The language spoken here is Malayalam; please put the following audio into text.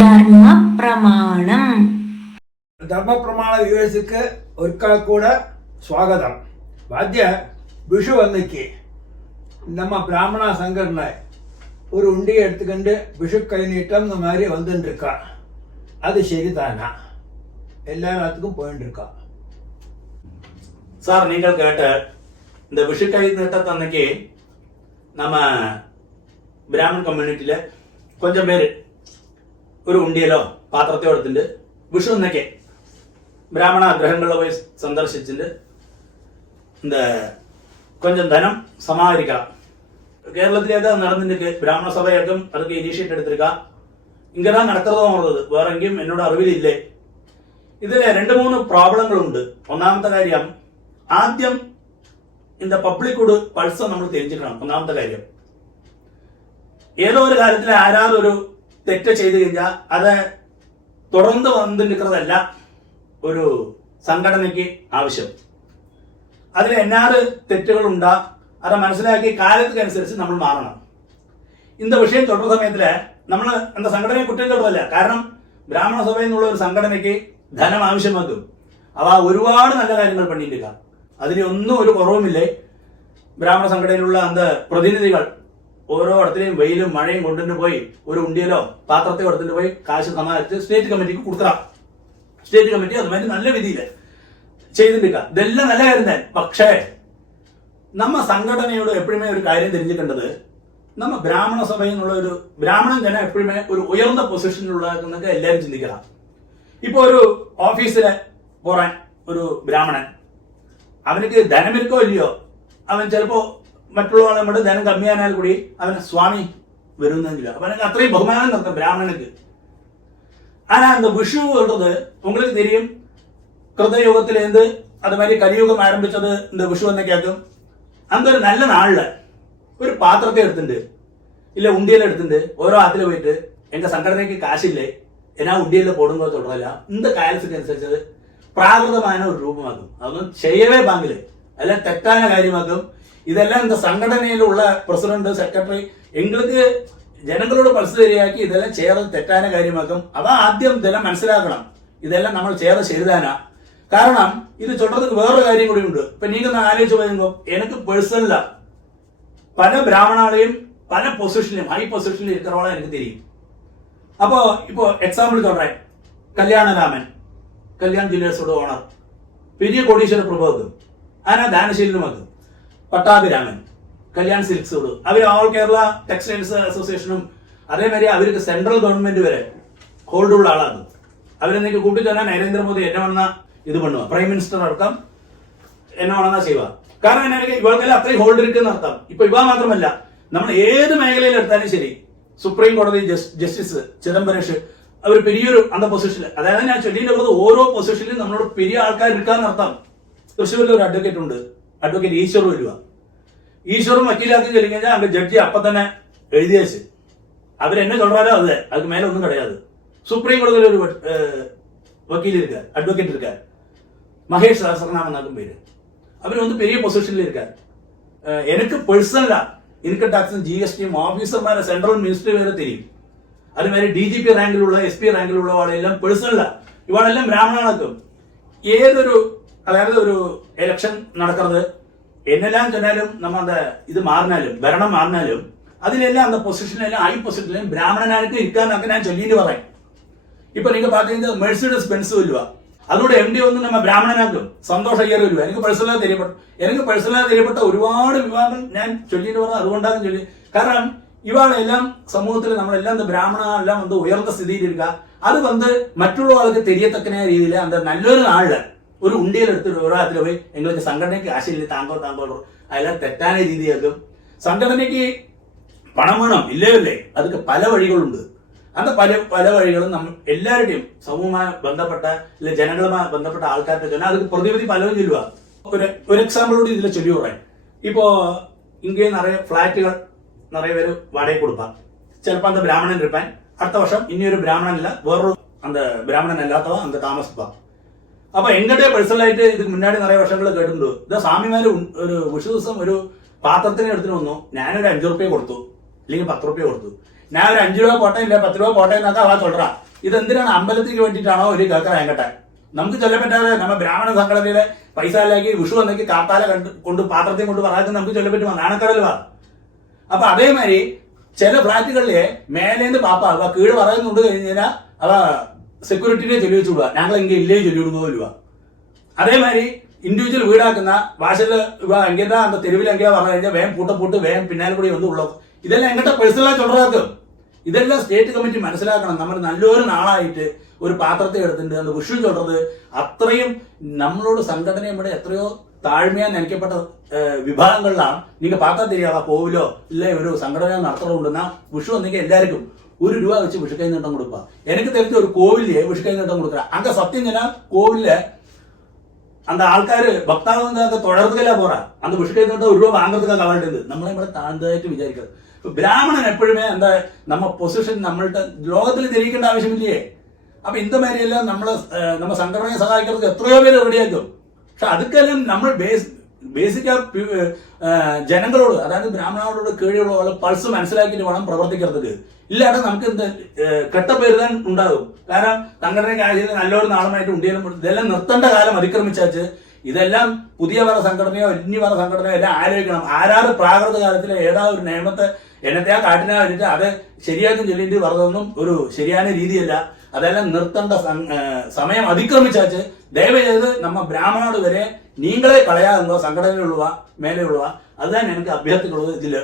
ധർമ്മപ്രമാണം. ധർമ്മപ്രമാണ വ്യൂവേഴ്സിക്ക് ഒരിക്കൽ കൂടെ സ്വാഗതം. ആദ്യ വിഷു വന്നിക്ക് நம்ம பிராமண சங்கடனை ஒரு உண்டியை எடுத்துக்கிண்டு விஷு கை நீட்டம் இந்த மாதிரி வந்துட்டு இருக்கா. அது சரிதானா? எல்லா இடத்துக்கும் போயிட்டு இருக்கா. சார், நீங்கள் கேட்ட இந்த விஷு கை நீட்டத்தை அன்னைக்கு நம்ம பிராமண் கம்யூனிட்டியில கொஞ்சம் பேர் ஒரு உண்டியலோ பாத்திரத்தையோ எடுத்துட்டு விஷு அன்னைக்கு பிராமண கிரகங்களில் போய் சந்தர்சிச்சுட்டு இந்த கொஞ்சம் தனம் சமாகரிக்கலாம். கேரளத்திலே தான் நடந்துருக்கு. பிராமண சபையாக்கும் அதுக்கு இனிஷியேட் எடுத்திருக்கா. இங்கே தான் நடக்கிறதும் வருது. வேற எங்கேயும் என்னோட അറിവിൽ ഇല്ലേ. ഇതിൽ 2-3 പ്രോബ്ലങ്ങളുണ്ട്. ഒന്നാമത്തെ കാര്യം, ആദ്യം இந்த പബ്ലിക്കോട് പൾസ് നമ്മൾ தெரிஞ்சுക്കണം. ഒന്നാമത്തെ കാര്യം, ഏതോ ഒരു കാര്യത്തിൽ ആരാധ ഒരു തെറ്റ് ചെയ്തു കഴിഞ്ഞാൽ അത് തുടർന്ന് വന്നിരിക്കുന്നതല്ല ഒരു സംഘടനയ്ക്ക് ആവശ്യം. അതിൽ എന്നാറ് തെറ്റുകളുണ്ടാ அதை മനസ്സിലാക്കി காலத்துக்கு അനുസരിച്ച് നമ്മൾ മാറണം. இந்த விஷயம் தொடர സമയത്തിൽ നമ്മൾ அந்த സംഘടനയെ കുറ്റം சொல்றതല്ല. കാരണം ബ്രാഹ്മണ സഭ എന്നുള്ള ഒരു സംഘടനയ്ക്ക് ധനം ആവശ്യമാക്കും. അവ ഒരുപാട് നല്ല കാര്യങ്ങൾ പണിയിട്ടില്ല. അതിലൊന്നും ഒരു കുറവുമില്ലേ. ബ്രാഹ്മണ സംഘടനയിലുള്ള அந்த പ്രതിനിധികൾ ഓരോ ഇടത്തിലെയും വെയിലും മഴയും കൊണ്ടുകൊണ്ട് പോയി ഒരു ഉണ്ടിയലോ പാത്രത്തെ എടുത്തിട്ട് പോയി കാശ് സമാഹരിച്ച് സ്റ്റേറ്റ് കമ്മിറ്റിക്ക് കൊടുക്കണം. സ്റ്റേറ്റ് കമ്മിറ്റി അതുമാതിരി നല്ല രീതിയിൽ ചെയ്തിട്ടില്ല. ഇതെല്ലാം നല്ല കാര്യം തന്നെ. പക്ഷേ നമ്മ സംഘടനയോട് എപ്പോഴുമേ ഒരു കാര്യം തിരിഞ്ഞിട്ടുണ്ടത്, നമ്മ ബ്രാഹ്മണ സഭയെന്നുള്ള ഒരു ബ്രാഹ്മണൻ ജനം എപ്പോഴുമേ ഒരു ഉയർന്ന പൊസിഷനിലുള്ളതൊക്കെ എല്ലാവരും ചിന്തിക്കണം. ഇപ്പൊ ഒരു ഓഫീസിലെ പോറാൻ ഒരു ബ്രാഹ്മണൻ, അവനക്ക് ധനമിരിക്കോ ഇല്ലയോ, അവൻ ചിലപ്പോ മറ്റുള്ള നമ്മുടെ ധനം കമ്മിയാനാൽ കൂടി അവന് സ്വാമി വരുന്നില്ല. അവനക്ക് അത്രയും ബഹുമാനം നിർത്തും ബ്രാഹ്മണനുക്ക്. ஆனா அந்த விஷுன்றது உங்களுக்கு தெரியும், கிருதயுகத்திலேருந்து அது மாதிரி கலியுகம் ஆரம்பிச்சது இந்த விஷு എന്നൊക്കെയാക്കും. அந்த ஒரு நல்ல நாள்ல ஒரு பாத்திரத்தை எடுத்துட்டு இல்ல உண்டியல எடுத்துட்டு ഓരോ ആത്തില് പോയിട്ട് എന്റെ സംഘടനയ്ക്ക് കാശില്ലേ എന്നാ ഉണ്ടിയല്ല പോടുമ്പോ തുടരല്ല. இந்த കാലത്തിന് അനുസരിച്ചത് പ്രാകൃതമായ ഒരു രൂപമാക്കും. അതൊന്നും ചെയ്യവേ ബാങ്കില് അല്ല, തെറ്റായ കാര്യമാക്കും. ഇതെല്ലാം இந்த സംഘടനയിലുള്ള പ്രസിഡന്റ് സെക്രട്ടറി എങ്ങൾക്ക് ജനങ്ങളോട് പൾസ് ശരിയാക്കി ഇതെല്ലാം ചേർന്ന് തെറ്റായ കാര്യമാക്കും. അവ ആദ്യം ഇതെല്ലാം മനസ്സിലാക്കണം. ഇതെല്ലാം നമ്മൾ ചേർന്ന് ശരിതാനാ. കാരണം ഇത് ചൊട്ടത്തിന് വേറൊരു കാര്യം കൂടി ഉണ്ട്. ഇപ്പൊ നീക്കൊന്ന് ആലോചിച്ച് പറയുമ്പോ എനിക്ക് പേഴ്സണല പല ബ്രാഹ്മണാളെയും പല പൊസിഷനിലും ഹൈ പൊസിഷനിൽ ഇരിക്കുന്നവളെ എനിക്ക് തിരിയും. അപ്പോ ഇപ്പോ എക്സാമ്പിൾ சொல்றேன். കല്യാണരാമൻ, കല്യാൺ ജ്വല്ലേഴ്സോട് ഓണർ, പെരിയ കോടീശ്വര പ്രഭുക്കും ആനാ ദാനശീലനുമാക്കും. പട്ടാഭിരാമൻ, കല്യാൺ സിൽക്സോട്, അവർ ഓൾ കേരള ടെക്സ്റ്റൈൽസ് അസോസിയേഷനും അതേമാതിരി അവർക്ക് സെൻട്രൽ ഗവൺമെന്റ് വരെ ഹോൾഡ് ഉള്ള ആളാണ്. അവരെന്നേക്ക് കൂട്ടിച്ചൊല്ലാൻ നരേന്ദ്രമോദി എന്നെ വന്ന ഇത് പണുക, പ്രൈം മിനിസ്റ്റർ അടക്കം എന്നെ വേണമെന്നാ ചെയ്യുക. കാരണം എനിക്ക് ഇവൾക്കെല്ലാം അത്രയും ഹോൾഡ് ഇരിക്കുന്ന അർത്ഥം. ഇപ്പൊ ഇവ മാത്രമല്ല, നമ്മൾ ഏത് മേഖലയിൽ എടുത്താലും ശരി, സുപ്രീം കോടതി ജസ്റ്റിസ് ചിദംബരേഷ് അവർ പെരിയൊരു അന്ത പൊസിഷനിൽ, അതായത് ഞാൻ ചൊല്ലിയിട്ടുള്ളത് ഓരോ പൊസിഷനിലും നമ്മളോട് പെരിയ ആൾക്കാർ എടുക്കാന്നർത്ഥം. തൃശ്ശൂരിൽ ഒരു അഡ്വക്കേറ്റ് ഉണ്ട്, അഡ്വക്കേറ്റ് ഈശ്വർ വരിക. ഈശ്വറും വക്കീലാക്കി ചൊല്ലി കഴിഞ്ഞാൽ അங்க ജഡ്ജി അപ്പൊ തന്നെ എഴുതി വെച്ച് അവരെന്നെ ചൊല്ലാലോ അതെ, அதுக்கு மேல ഒന്നും கிடையாது. സുപ്രീം കോടതിയിൽ ഒരു വക്കീൽ இருக்கார், അഡ്വക്കേറ്റ് இருக்கார், மகேஷ் சகசரநாமன் பேரு. அவர் பெரிய பொசிஷன்ல இருக்கார். எனக்கு പേഴ്സണലാ ഇൻകം ടാക്സും GSTയും ഓഫീസർമാരെ സെൻട്രൽ മിനിസ്റ്ററി വരെ തരും. അതുമാതിരി DGP റാങ്കിലുള്ള SP റാങ്കിലുള്ള ആളെല്ലാം പേഴ്സണലാ. ഇവാളെല്ലാം ബ്രാഹ്മണാക്കും. ഏതൊരു അതായത് ഒരു ഇലക്ഷൻ നടക്കുന്നത് എന്നെല്ലാം ചെന്നാലും നമ്മ ഇത് മാറിനാലും ഭരണം മാറിനാലും അതിലെല്ലാം அந்த പൊസിഷനിലെല്ലാം ഹൈ പൊസിഷനിലും ബ്രാഹ്മണനായിട്ട് ഇരിക്കാന്നൊക്കെ ഞാൻ ചൊല്ലിയിട്ട് പറയാം. ഇപ്പൊ നിങ്ങൾ പറയുന്നത് മെഴ്സിഡസ് ബെൻസ് വല്ലുവ, അതുകൊണ്ട് MD ഒന്നും നമ്മ ബ്രാഹ്മണനാക്കും. സന്തോഷ് അയ്യർ വല്ലുവ. എനിക്ക് പേഴ്സണലായി തെரியപ്പെട്ട ഒരുപാട് വിവാഹങ്ങൾ ഞാൻ ചൊല്ലിയിട്ട് പറഞ്ഞത് അതുകൊണ്ടാണ് ചൊല്ലി. കാരണം ഇവാളെല്ലാം സമൂഹത്തിൽ നമ്മളെല്ലാം ബ്രാഹ്മണ എല്ലാം ഉയർന്ന സ്ഥിതിയിലിരിക്കുക. അത് മറ്റുള്ള ആൾക്ക് തെരിയത്തക്കനായ രീതിയിൽ அந்த നല്ലൊരു നാളില് ഒരു ഉണ്ടിയിലെടുത്ത് ഒരാത്തിൽ പോയി എங்களுக்கு സംഘടനയ്ക്ക് ആശയില്ല താങ്കോളോ അതെല്ലാം തെറ്റായ രീതിയാക്കും. സംഘടനയ്ക്ക് പണം വേണം ഇല്ലേ, അതൊക്കെ പല വഴികളുണ്ട്. അത് പല വഴികളും നമ്മൾ എല്ലാവരുടെയും സമൂഹവുമായി ബന്ധപ്പെട്ട അല്ലെ ജനങ്ങളുമായി ബന്ധപ്പെട്ട ആൾക്കാരുടെ ചൊല്ലാൻ അത് പ്രതിവിധി പലരും ചൊല്ലുക. ഒരു എക്സാമ്പിളോട് ഇതിൽ ചൊല്ലി പറയാം. ഇപ്പോ ഇന്ത്യയിൽ നിറയെ ഫ്ലാറ്റുകൾ നിറയെ പേര് വാടകയ്ക്ക് കൊടുക്കാം. ചിലപ്പോൾ അത് ബ്രാഹ്മണൻ ഇരുപ്പാൻ, അടുത്ത വർഷം ഇനിയൊരു ബ്രാഹ്മണനല്ല വേറൊരു ബ്രാഹ്മണൻ അല്ലാത്തവ താമസിപ്പാം. അപ്പൊ എങ്ങോട്ടേ പേഴ്സണലായിട്ട് ഇതിന് മുന്നാടി നിറയെ വർഷങ്ങൾ കേട്ടിട്ടുണ്ട്. ഇത് സ്വാമിമാര് ഒരു വിഷു ദിവസം ഒരു പാത്രത്തിന് എടുത്തിട്ട് വന്നു, ഞാനൊരു 5 രൂപ കൊടുത്തു അല്ലെങ്കിൽ 10 രൂപ കൊടുത്തു. ഞാൻ ഒരു 5 രൂപ പോട്ടെ ഇല്ല 10 രൂപ പോട്ടെ എന്നൊക്കെ അവ ചൊല്ലറ. ഇതെന്തിനാണ് അമ്പലത്തിക്ക് വേണ്ടിയിട്ടാണോ ഒരു കേക്കറ അയങ്കട്ടെ നമുക്ക് ചൊല്ലപ്പെട്ടാല് നമ്മ ബ്രാഹ്മണ സംഘടനയിലെ പൈസ അല്ലാക്കി വിഷു വന്നേക്ക് കാത്താല കൊണ്ട് പാത്രത്തെ കൊണ്ട് പറയാൻ നമുക്ക് ചൊല്ലപ്പെട്ടുമോ നാണക്കടൽ വാ. അപ്പൊ അതേമാതിരി ചില ഫ്ലാറ്റുകളിലെ മേലേന്ന് പാപ്പ കീഴ് പറയുന്നുണ്ട് കഴിഞ്ഞാൽ അവ സെക്യൂരിറ്റിനെ ചൊല്ലി വെച്ചു വിടുക, ഞങ്ങൾ എങ്കിൽ ഇല്ലേ ചൊല്ലി വിടുക. അതേമാതിരി ഇൻഡിവിജ്വൽ വീടാക്കുന്ന വാശല് എങ്കിതാ അന്ത തെരുവിൽ എങ്കിയാ പറഞ്ഞു കഴിഞ്ഞാൽ വേം പൂട്ട് വേം പിന്നാലെ കൂടി ഒന്ന് ഉള്ളു. ഇതെല്ലാം എങ്ങോട്ടാ പേഴ്സണലായി ചൊല്ലാക്കും. ഇതെല്ലാം സ്റ്റേറ്റ് കമ്മിറ്റി മനസ്സിലാക്കണം. നമ്മൾ നല്ലൊരു നാളായിട്ട് ഒരു പാത്രത്തെ എടുത്തിട്ടുണ്ട് അന്ന് വിഷു ചൊല്ലുന്നത് അത്രയും നമ്മളോട് സംഘടന ഇവിടെ എത്രയോ താഴ്മയാ നനയ്ക്കപ്പെട്ട വിഭാഗങ്ങളിലാണ്. നിങ്ങൾ പാത്രം തരിക പോവിലോ ഇല്ല ഒരു സംഘടന നടത്തണമുണ്ടെന്നാ വിഷു വന്നെങ്കിൽ എല്ലാവർക്കും ₹1 വെച്ച് വിഷുക്കൈ നീട്ടം കൊടുക്കുക. എനിക്ക് தெரிஞ்ச ഒരു കോവിലെ വിഷുക്കൈ നീട്ടം കൊടുക്കുക. അങ്ക സത്യം ഞാൻ കോവിലെ அந்த ஆள்காரு பக்தாவுங்க தொடர்றதுக்கெல்லாம் போறான். அந்த விஷயத்தை ₹1 வாங்குறதுக்காக அவள்கிட்ட നമ്മളെ ഇവിടെ താഴ്ന്നതായിട്ട് വിചാരിക്കുന്നത്. ഇപ്പൊ ബ്രാഹ്മണൻ എപ്പോഴുമേ എന്താ നമ്മ പൊസിഷൻ നമ്മളുടെ ലോകത്തിൽ തിരിക്കേണ്ട ആവശ്യമില്ലേ. അപ്പൊ ഇന്തമാരിയെല്ലാം നമ്മ സംഘടനയെ സഹായിക്കുന്നത് എത്രയോ പേര് റെഡിയാക്കും. പക്ഷെ അതൊക്കെല്ലാം നമ്മൾ ബേസിക് ജനങ്ങളോട് അതായത് ബ്രാഹ്മണങ്ങളോട് കീഴിലുള്ള പൾസ് മനസ്സിലാക്കിയിട്ട് വേണം പ്രവർത്തിக்கிறதுக்கு. ഇല്ലാതെ നമുക്ക് എന്ത് കെട്ടപ്പേര് തന്നെ ഉണ്ടാകും. കാരണം സംഘടന കാര്യം നല്ലൊരു നാളുമായിട്ട് ഉണ്ടിയാലും ഇതെല്ലാം നിർത്തേണ്ട കാലം അതിക്രമിച്ചാച്ച് ഇതെല്ലാം പുതിയ പല സംഘടനയോ ഇനി പല സംഘടനയോ എല്ലാം ആലോചിക്കണം. ആരാറ് പ്രാകൃത കാലത്തിലെ ഏതാ ഒരു നിയമത്തെ എന്നത്തെ ആ കാട്ടിനെ വെച്ചിട്ട് അത് ശരിയാക്കും ചൊല്ലിട്ട് പറഞ്ഞതൊന്നും ഒരു ശരിയായ രീതിയല്ല. അതെല്ലാം നിർത്തേണ്ട സമയം അതിക്രമിച്ചാച്ച് ദയവ് ചെയ്ത് നമ്മ ബ്രാഹ്മണോട് വരെ നീങ്ങളെ കളയാകുമ്പോ സംഘടനയിലുള്ളവ മേലെയുള്ളവ അത് തന്നെ എനിക്ക് അഭ്യർത്ഥിക്കുള്ളത് ഇതില്.